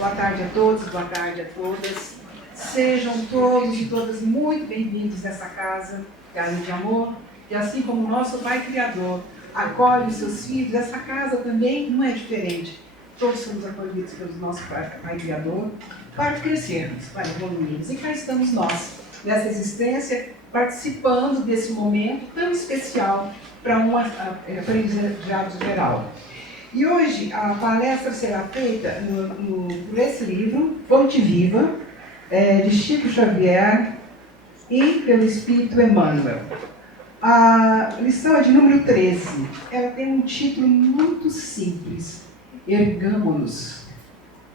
Boa tarde a todos, boa tarde a todas. Sejam todos e todas muito bem-vindos nessa casa, casa de amor. E assim como o nosso Pai Criador acolhe os seus filhos, essa casa também não é diferente. Todos somos acolhidos pelo nosso Pai Criador para crescermos, para evoluirmos. E cá estamos nós, nessa existência, participando desse momento tão especial para um aprendizado geral. E hoje a palestra será feita por esse livro, Fonte Viva, de Chico Xavier e pelo Espírito Emmanuel. A lição é de número 13. Ela tem um título muito simples, Ergamo-nos.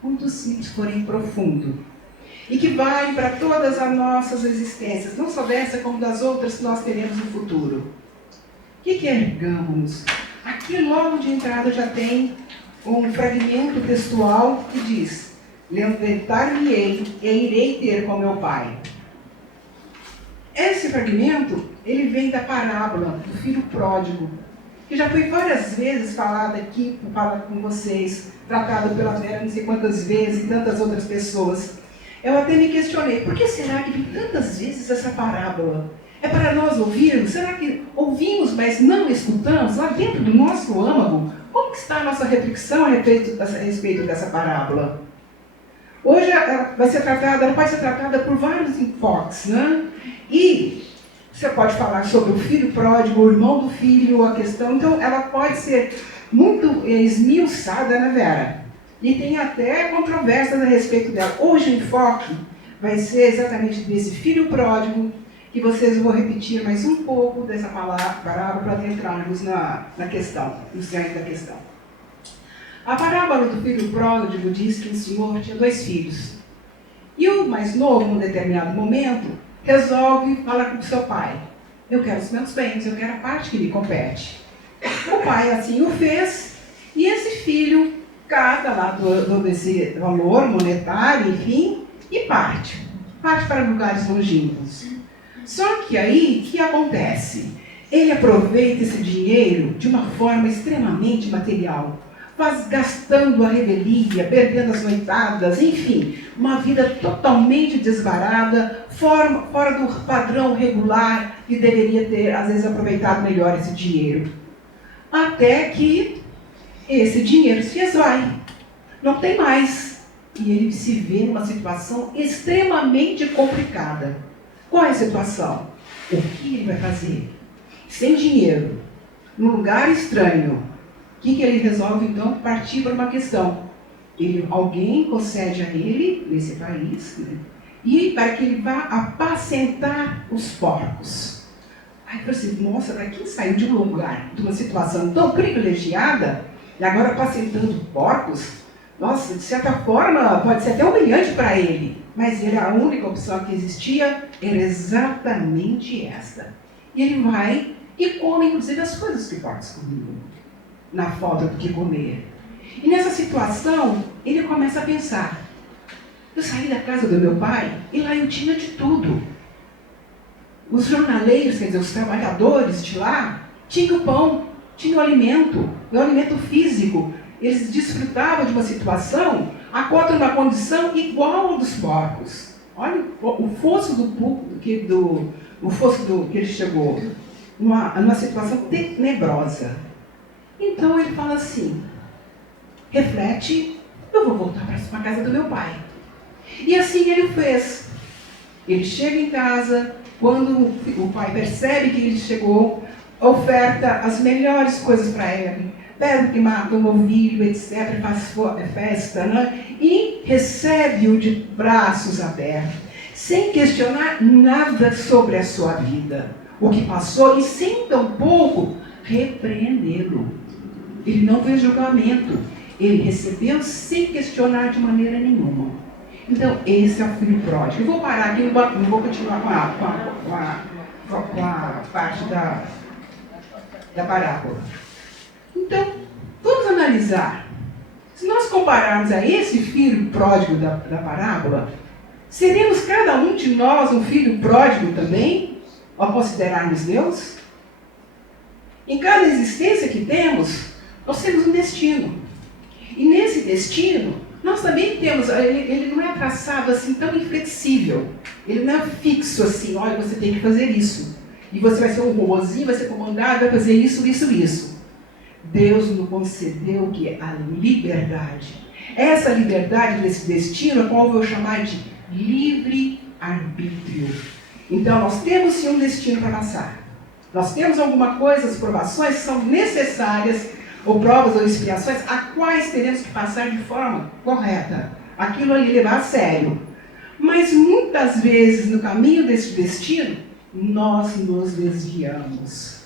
Muito simples, porém profundo. E que vale para todas as nossas existências, não só dessa como das outras que nós teremos no futuro. O que é Ergamo-nos? Aqui logo de entrada já tem um fragmento textual que diz: levantar-me-ei e irei ter com meu pai. Esse fragmento, ele vem da parábola do filho pródigo, que já foi várias vezes falada aqui, falada com vocês, tratada pela Vera não sei quantas vezes e tantas outras pessoas. Eu até me questionei, por que será que vem tantas vezes essa parábola? É para nós ouvirmos? Será que ouvimos, mas não escutamos? Lá dentro do nosso âmago, como que está a nossa reflexão a respeito dessa parábola? Hoje ela pode ser tratada por vários enfoques, né? E você pode falar sobre o filho pródigo, o irmão do filho, a questão. Então, ela pode ser muito esmiuçada, né, Vera? E tem até controvérsias a respeito dela. Hoje o enfoque vai ser exatamente desse filho pródigo, que vocês vão repetir mais um pouco dessa parábola para entrarmos na questão, no centro da questão. A parábola do filho pródigo diz que o senhor tinha 2 filhos. E o mais novo, num determinado momento, resolve falar com o seu pai: eu quero os meus bens, eu quero a parte que me compete. O pai assim o fez, e esse filho cata lá todo esse valor monetário, enfim, e parte para lugares longínquos. Só que aí, o que acontece? Ele aproveita esse dinheiro de uma forma extremamente material, gastando a revelia, perdendo as noitadas, enfim, uma vida totalmente desvarada, fora do padrão regular, que deveria ter, às vezes, aproveitado melhor esse dinheiro. Até que esse dinheiro se esvai, não tem mais, e ele se vê numa situação extremamente complicada. Qual é a situação? O que ele vai fazer? Sem dinheiro, num lugar estranho. O que ele resolve, então? Partir para uma questão. Alguém concede a ele, nesse país, né? E para que ele vá apacentar os porcos. Aí eu falei assim, nossa, para quem saiu de um lugar, de uma situação tão privilegiada, e agora apacentando porcos, nossa, de certa forma, pode ser até humilhante para ele. Mas a única opção que existia era exatamente esta. E ele vai e come, inclusive, as coisas que porcos comiam, na falta do que comer. E nessa situação, ele começa a pensar: eu saí da casa do meu pai e lá eu tinha de tudo. Os jornaleiros, quer dizer, os trabalhadores de lá, tinham o pão, tinham o alimento físico. Eles desfrutavam de uma situação a contra uma condição igual ao dos porcos. Olha o fosso que ele chegou, numa situação tenebrosa. Então ele fala assim, reflete: eu vou voltar para a casa do meu pai. E assim ele fez. Ele chega em casa, quando o pai percebe que ele chegou, oferta as melhores coisas para ele. Pega que mata um novilho, etc., faz festa, né? E recebe-o de braços abertos, sem questionar nada sobre a sua vida, o que passou, e sem tampouco repreendê-lo. Ele não fez julgamento, ele recebeu sem questionar de maneira nenhuma. Então, esse é o filho pródigo. Eu vou parar aqui, não vou continuar com a parte da parábola. Então, vamos analisar. Se nós compararmos a esse filho pródigo da parábola, seremos cada um de nós um filho pródigo também, ao considerarmos Deus? Em cada existência que temos, nós temos um destino. E nesse destino, Nós também temos, ele não é traçado assim tão inflexível. Ele não é fixo assim, olha, você tem que fazer isso. E você vai ser um robozinho, vai ser comandado, vai fazer isso, isso, isso. Deus nos concedeu o que? A liberdade. Essa liberdade desse destino, a qual eu vou chamar de livre-arbítrio. Então, nós temos sim um destino para passar. Nós temos alguma coisa, as provações são necessárias, ou provas ou expiações, a quais teremos que passar de forma correta. Aquilo ali levar a sério. Mas muitas vezes, no caminho desse destino, nós nos desviamos.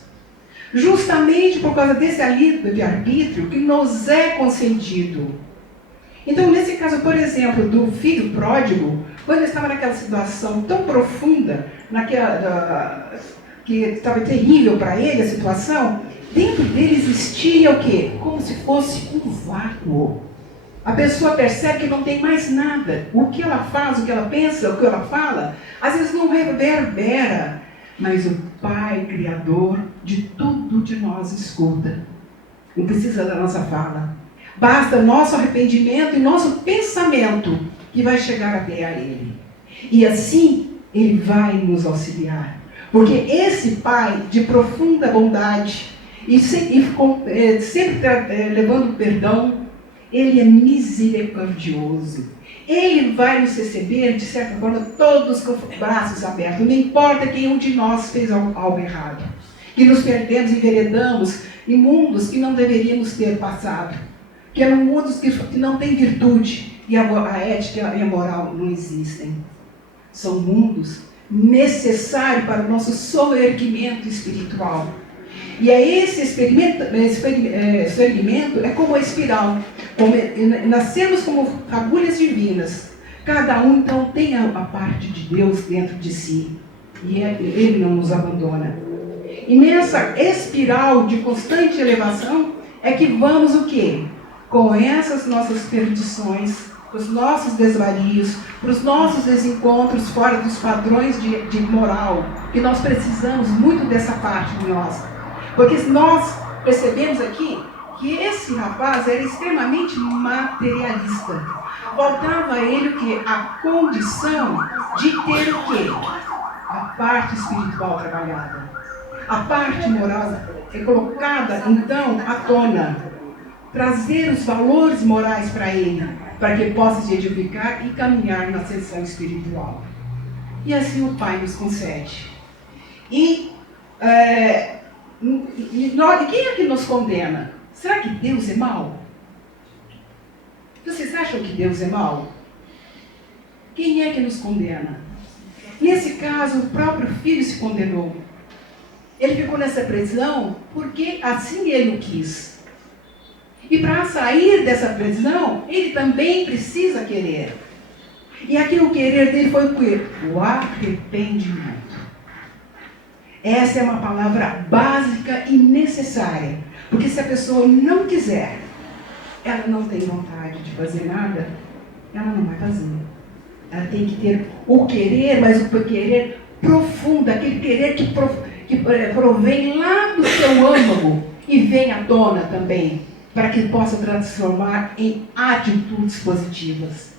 Justamente por causa desse livre-arbítrio que nos é concedido. Então, nesse caso, por exemplo, do filho pródigo, quando ele estava naquela situação tão profunda, que estava terrível para ele a situação, dentro dele existia o quê? Como se fosse um vácuo. A pessoa percebe que não tem mais nada. O que ela faz, o que ela pensa, o que ela fala, às vezes não reverbera. Mas o Pai Criador de tudo de nós escuta. Não precisa da nossa fala. Basta nosso arrependimento e nosso pensamento que vai chegar até a Ele. E assim, Ele vai nos auxiliar. Porque esse Pai de profunda bondade e sempre levando perdão, Ele é misericordioso. Ele vai nos receber, de certa forma, todos com braços abertos. Não importa quem um de nós fez algo errado. Que nos perdemos e enveredamos em mundos que não deveríamos ter passado. Que eram mundos que não têm virtude. E a ética e a moral não existem. São mundos necessários para o nosso soerguimento espiritual. E esse experimento é como a espiral. Nascemos como fagulhas divinas. Cada um, então, tem a parte de Deus dentro de si. E Ele não nos abandona. E nessa espiral de constante elevação, é que vamos o quê? Com essas nossas perdições, os nossos desvarios, os nossos desencontros fora dos padrões de moral, que nós precisamos muito dessa parte de nós. Porque nós percebemos aqui que esse rapaz era extremamente materialista. Faltava a ele o quê? A condição de ter o quê? A parte espiritual trabalhada. A parte moral é colocada, então, à tona. Trazer os valores morais para ele, para que ele possa se edificar e caminhar na ascensão espiritual. E assim o Pai nos concede. E quem é que nos condena? Será que Deus é mau? Vocês acham que Deus é mau? Quem é que nos condena? Nesse caso, o próprio filho se condenou. Ele ficou nessa prisão porque assim ele o quis. E para sair dessa prisão, ele também precisa querer. E aqui o querer dele foi o quê? O arrependimento. Essa é uma palavra básica e necessária. Porque se a pessoa não quiser, ela não tem vontade de fazer nada, ela não vai fazer. Ela tem que ter o querer, mas o querer profundo, aquele querer que provém lá do seu âmago e vem à tona também, para que possa transformar em atitudes positivas.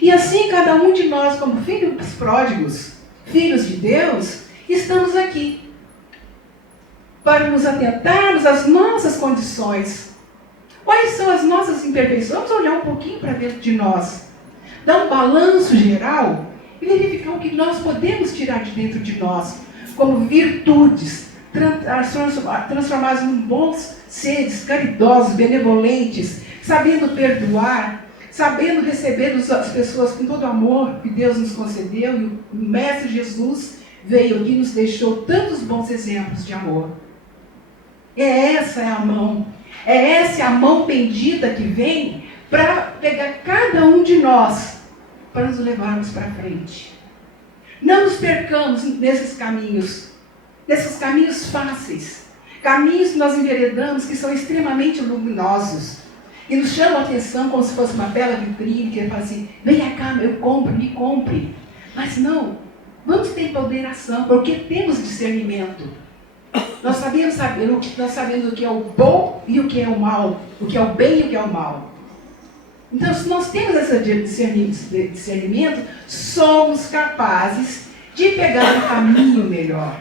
E assim cada um de nós, como filhos pródigos, filhos de Deus, estamos aqui para nos atentarmos às nossas condições. Quais são as nossas imperfeições? Vamos olhar um pouquinho para dentro de nós. Dar um balanço geral e verificar o que nós podemos tirar de dentro de nós como virtudes, transformadas em bons seres, caridosos, benevolentes, sabendo perdoar, sabendo receber as pessoas com todo o amor que Deus nos concedeu. E o Mestre Jesus veio aqui e nos deixou tantos bons exemplos de amor. Essa é a mão. Essa é a mão bendita que vem para pegar cada um de nós, para nos levarmos para frente. Não nos percamos nesses caminhos fáceis, caminhos que nós enveredamos, que são extremamente luminosos, e nos chamam a atenção como se fosse uma bela vitrine, que ele fala assim, venha cá, eu compro, me compre. Mas não, vamos ter ponderação, porque temos discernimento. Nós sabemos o que é o bom e o que é o mal, o que é o bem e o que é o mal. Então, se nós temos esse discernimento, somos capazes de pegar um caminho melhor.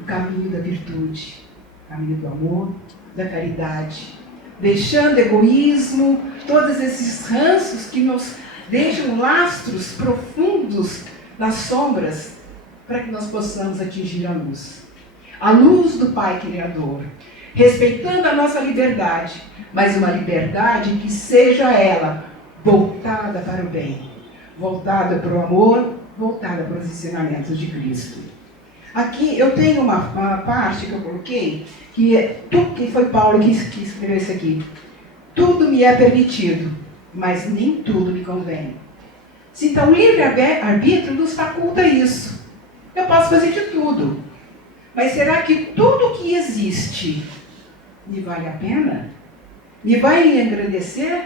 O caminho da virtude, o caminho do amor, da caridade. Deixando egoísmo, todos esses ranços que nos deixam lastros profundos nas sombras, para que nós possamos atingir a luz. A luz do Pai Criador, respeitando a nossa liberdade, mas uma liberdade que seja ela voltada para o bem, voltada para o amor, voltada para os ensinamentos de Cristo. Aqui eu tenho uma parte que eu coloquei, que foi Paulo que escreveu isso aqui. Tudo me é permitido, mas nem tudo me convém. Então o livre-arbítrio nos faculta isso. Eu posso fazer de tudo. Mas será que tudo que existe me vale a pena? Me vai me engrandecer?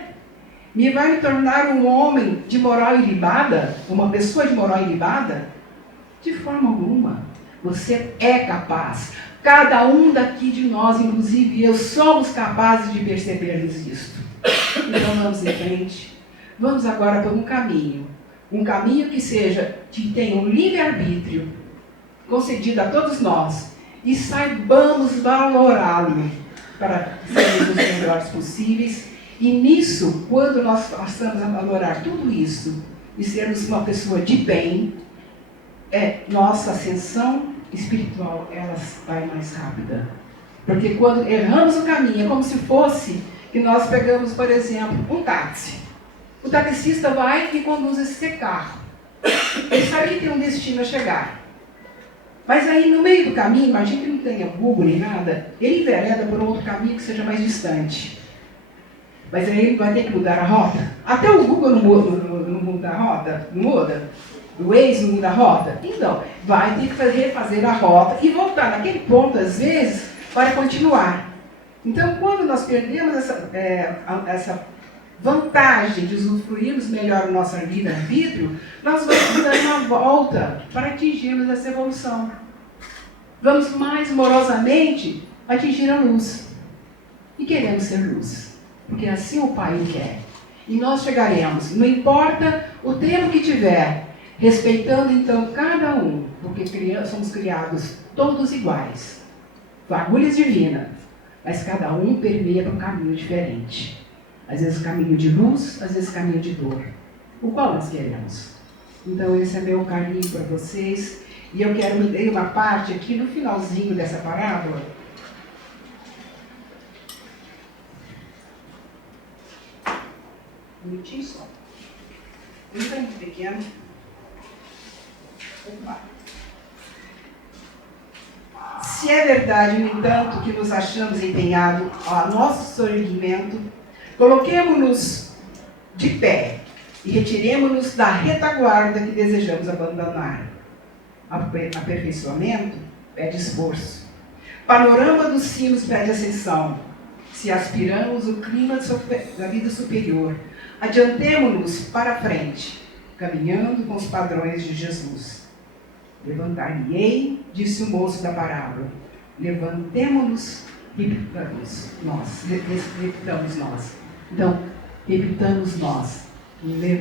Me vai me tornar um homem de moral ilibada? Uma pessoa de moral ilibada? De forma alguma. Você é capaz. Cada um daqui de nós, inclusive eu, somos capazes de percebermos isto. Então vamos em frente. Vamos agora por um caminho. Um caminho que tenha um livre-arbítrio concedido a todos nós. E saibamos valorá-lo para sermos os melhores possíveis. E nisso, quando nós passamos a valorar tudo isso e sermos uma pessoa de bem, nossa ascensão espiritual ela vai mais rápida. Porque quando erramos o caminho, é como se fosse que nós pegamos, por exemplo, um táxi. O taxista vai e conduz esse carro. Ele sabe que tem um destino a chegar. Mas aí, no meio do caminho, imagina que não tenha Google nem nada, ele envereda por um outro caminho que seja mais distante. Mas aí ele vai ter que mudar a rota. Até o Google não muda a rota, não muda. O Waze não muda a rota. Então, vai ter que refazer a rota e voltar naquele ponto, às vezes, para continuar. Então, quando nós perdemos essa vantagem de usufruirmos melhor o nosso livre-arbítrio, nós vamos dar uma volta para atingirmos essa evolução. Vamos mais morosamente atingir a luz. E queremos ser luz, porque assim o Pai quer. E nós chegaremos, não importa o tempo que tiver, respeitando então cada um, porque somos criados todos iguais, fagulhas divinas, mas cada um permeia para um caminho diferente. Às vezes caminho de luz, às vezes caminho de dor. O qual nós queremos? Então esse é meu carinho para vocês. E eu quero ler uma parte aqui no finalzinho dessa parábola. Um minutinho só. Muito pequeno. Opa. Se é verdade, no entanto, que nos achamos empenhados ao nosso soerguimento, coloquemo-nos de pé e retiremo-nos da retaguarda que desejamos abandonar. Aperfeiçoamento pede esforço. Panorama dos cimos pede ascensão. Se aspiramos o clima da vida superior, adiantemo-nos para a frente, caminhando com os padrões de Jesus. Levantar-me-ei, disse o moço da parábola. Levantemo-nos, repitamos nós. Então, repitamos nós,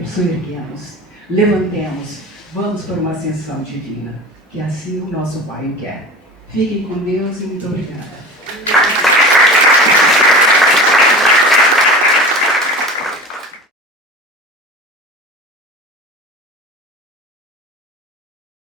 soerguemos, levantemos, vamos para uma ascensão divina, que assim o nosso Pai o quer. Fiquem com Deus e muito obrigada.